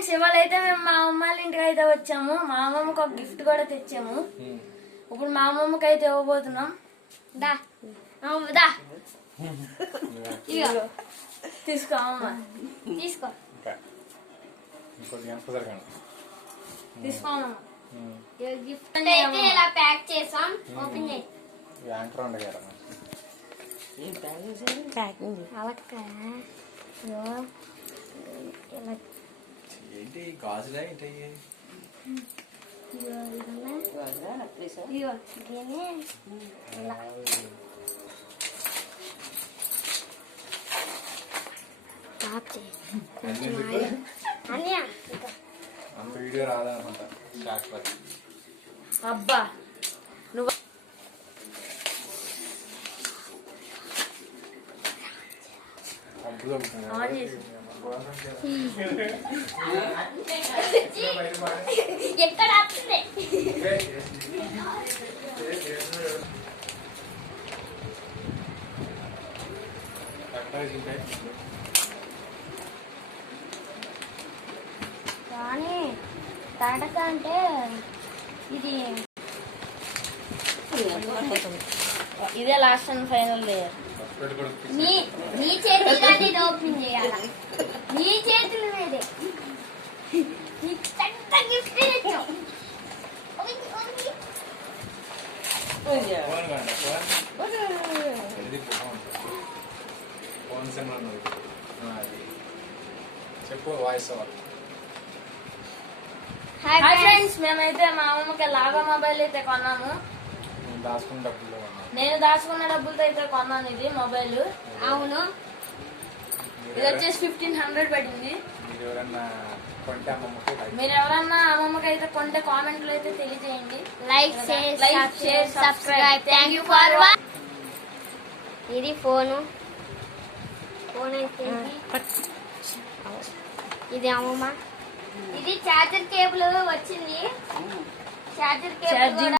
Friends ఇవాళ అయితే మేము మా అమ్మ వాళ్ళ ఇంటికి అయితే వచ్చాము. మా అమ్మమ్మకి ఒక గిఫ్ట్ కూడా తెచ్చాము. ఇప్పుడు మా అమ్మమ్మకి అయితే ఇవ్వబోతున్నాం. దా దా తీసుకో అమ్మ, తీసుకో తీసుకో అమ్మ. గిఫ్ట్ అంటే ఇలా ప్యాక్ చేసాం. ఓపెన్ చేయి. ఏంటి గాజులా ఏంటి? అంత వీడియో రాదనుకుంటా. అబ్బా నువ్వు ఎక్కడ కానీ తడక అంటే ఇది ఇదే లాస్ట్ అండ్ ఫైనల్ లేయర్. నీ చేతిలో ఓపెన్ చేయాల, నీ చేతుల మీదే గిఫ్ట్ చెప్పు వాయిస్. హాయ్ ఫ్రెండ్స్, మేమైతే మా అమ్మమ్మకి లాగా మొబైల్ అయితే కొన్నాము. నేను దాచుకున్న డబ్బులతో అయితే కొన్నాను ఇది మొబైల్. అవును, ఇది వచ్చేసి 1500 పడింది. మీరు ఎవరన్నా అమ్మమ్మకి అయితే కొంటే కామెంట్ లో అయితే తెలియజేయండి. Like share subscribe. Thank you for watching. ఇది ఫోన్ అయితే ఇది అమ్మమ్మ. ఇది చార్జర్ కేబుల్ వచ్చింది. Charger cable